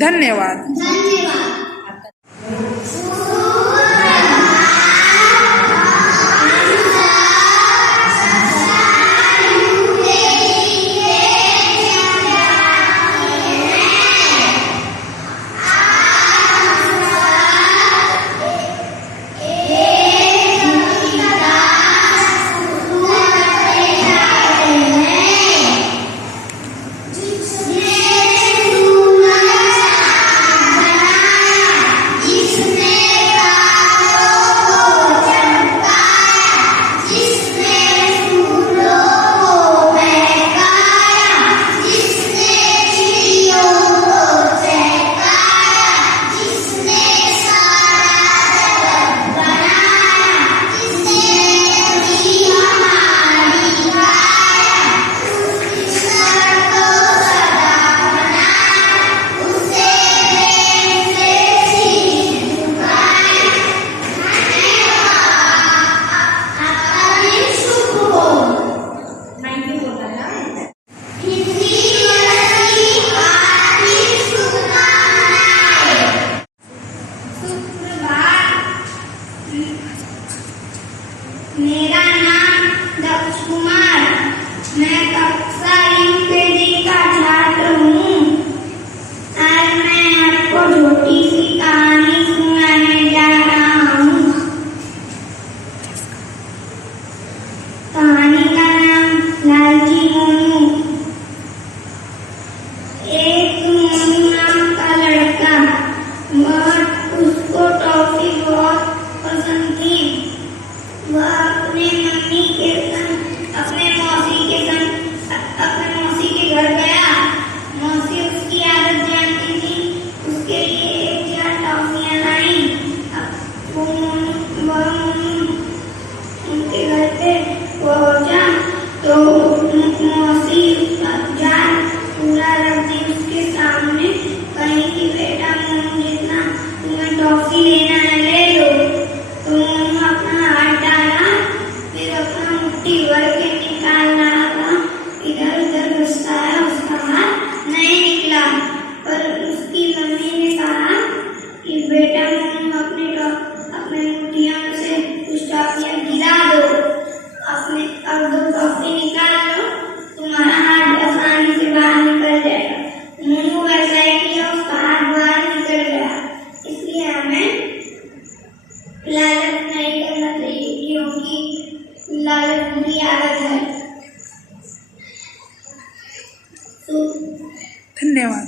धन्यवाद। मेरा नाम दक्ष कुमार, मैं कक्षा यूकेजी का छात्र हूँ। आज मैं आपको छोटी सी कहानी सुनाने जा रहा हूँ। कहानी का नाम लालची मोनू। एक मोनू नाम का लड़का, उसको टॉफी बहुत पसंद थी। वह अपने मम्मी के संग अपने मौसी के घर गया। मौसी उसकी आदत जानती थी, उसके लिए एक चार टॉफियां लाई। वह उनके घर पे पहुंचा तो मौसी उसका जार पूरा रख दी उसके सामने। कहीं कि बेटा मोनू, जितना तुम्हें टॉफी लेना है ले लो। तो मोनू अपना हाथ डाला, फिर अपना मुट्ठी भर के निकाल रहा था। इधर उधर घुसाया, उसका हाथ नहीं निकला। पर उसकी मम्मी ने कहा कि बेटा मोनू, अपने मुट्ठियों में से कुछ टॉफियां गिरा दो। अब दो टॉफी निकाल लो, तुम्हारा हाथ आसानी से बाहर निकल जाएगा। मोनू वैसा ही किया, उसका हाथ बाहर निकल गया। इसलिए हमें लालच नहीं करना चाहिए, क्योंकि लालच बुरी आदत है। धन्यवाद।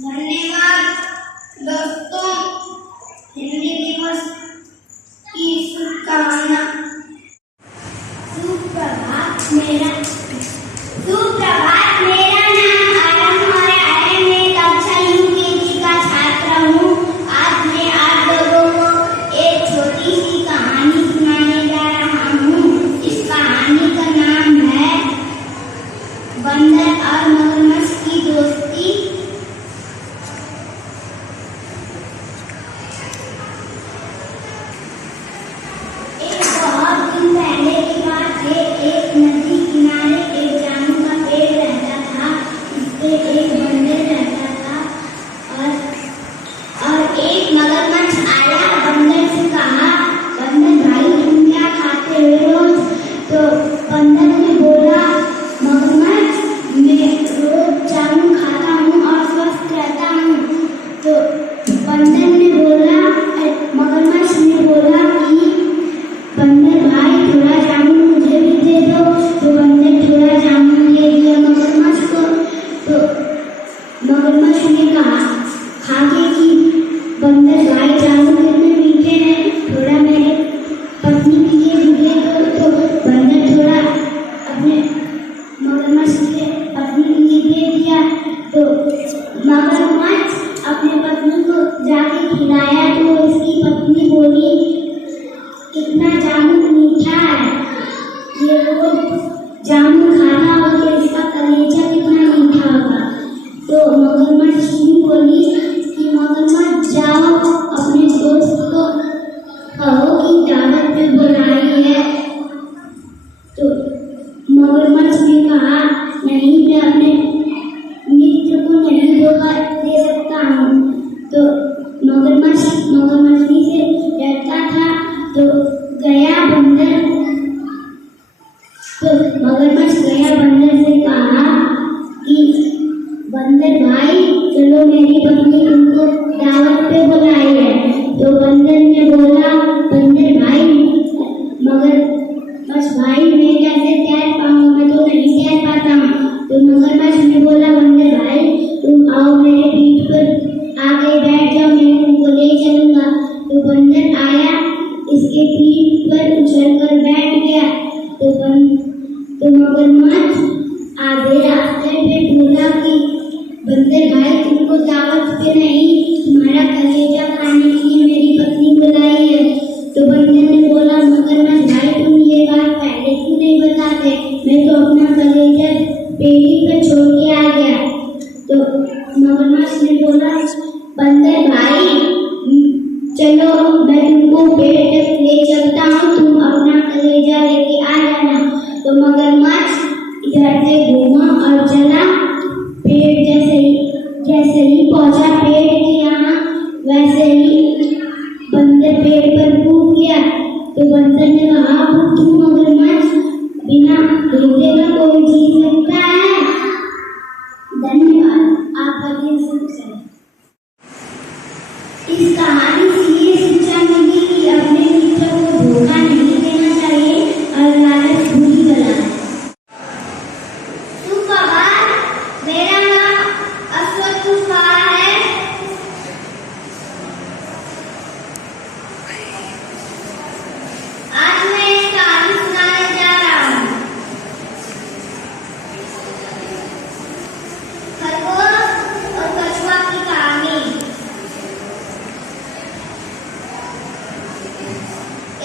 धन्यवाद दोस्तों। हिंदी दिवस की शुभकामना। सुप्रभात, मेरा नाम आरंभ है। मैं कक्षा यूकेजी का छात्र हूँ। आज मैं आप लोगों को एक छोटी सी कहानी सुनाने जा रहा हूँ। इस कहानी का नाम है बंदर और मगरमच्छ वक्त नहीं, तुम्हारा कलेजा खाने के लिए मेरी पत्नी बुलाई है। तो बंदर ने बोला, मगरमच्छ भाई तुम ये बात पहले क्यों नहीं बताते? मैं तो अपना कलेजा पेड़ी पर छोड़ के आ गया। तो मगरमच्छ ने बोला, बंदर भाई चलो मैं तुमको पेड़ तक ले चलता हूँ, तुम अपना कलेजा लेके आ जाना। तो मगरमच्छ इधर से घूमा और चला। पेड़ जैसे ही पहुंचा पेड़ के यहाँ, वैसे ही बंदर पेड़ पर कूद गया। तो बंदर ने कहा, तू मगरमच्छ बिना रोके का कोई जी सकता है? धन्यवाद, आपका दिन शुभ रहे। इस कहानी से ये शिक्षा मिली कि अपने मित्र को धोखा नहीं देना चाहिए और लालच बुरी बला है। सुप्रभात, मेरा नाम अश्वथ कुमार है। आज मैं एक कहानी सुनाने जा रहा हूँ। खरगोश और कछुआ की कहानी।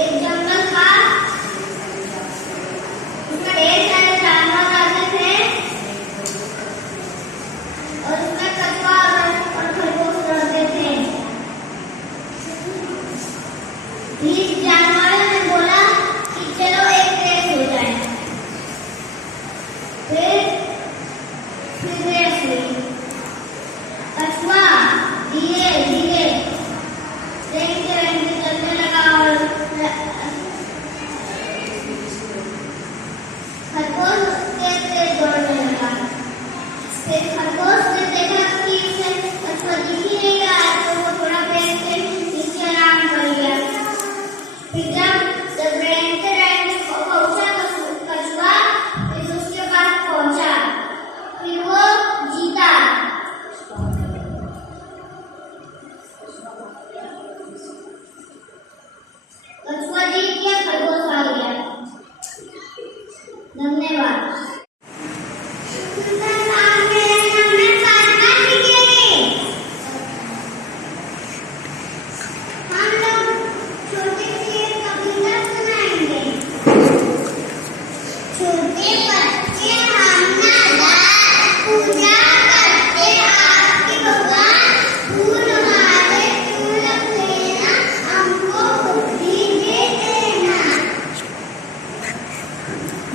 एक जंगल था, उसमें ढेर सारे जानवर रहते थे और उसमें कछुआ और खरगोश रहते थे। इस जानवरों ने बोला कि चलो एक रेस हो जाए। फिर रेस हुई। कछुआ धीरे धीरे रेंगते चलने लगा और खरगोश तेज तेज दौड़ने लगा। फिर खरगोश ने देखा कि उसे कछुआ दिख ही नहीं रहा है, तो वो थोड़ा पेड़ से नीचे आराम कर लिया। फिर जब रेंगते रेंगते पहुंचा कछुआ, फिर उसके पास पहुंचा, फिर वो जीता। कछुआ जीत गया, खरगोश आ गया। धन्यवाद। हम लोग छोटे से एक कविता सुनाएंगे। छोटे बच्चे हम नादान, पूजा करते आपके भगवान। फूल माले तुलक लेना, हमको बुद्धि दे देना।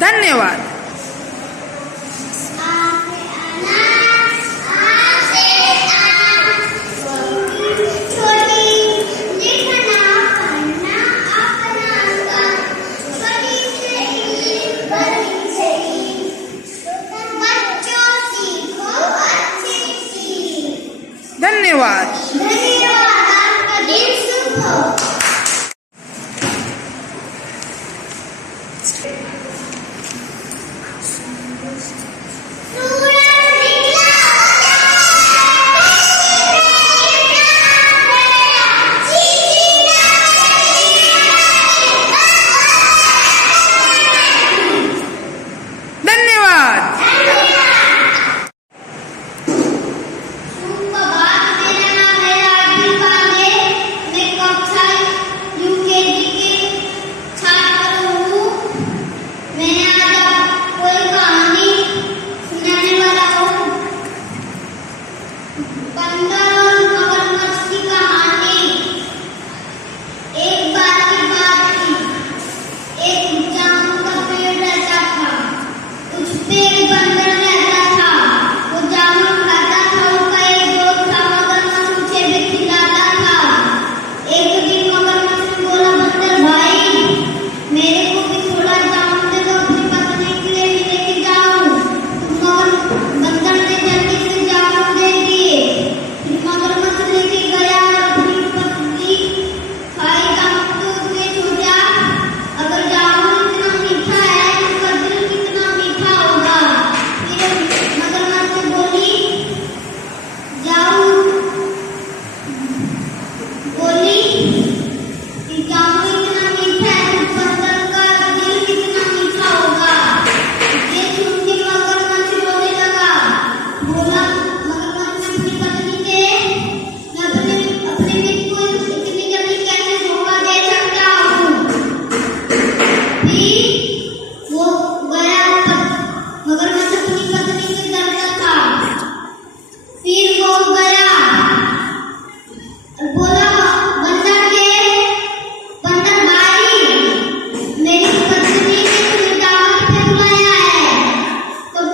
धन्यवाद। धन्यवाद। धन्यवाद, आपका दिन शुभ हो। धन्यवाद।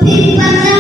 फिर 15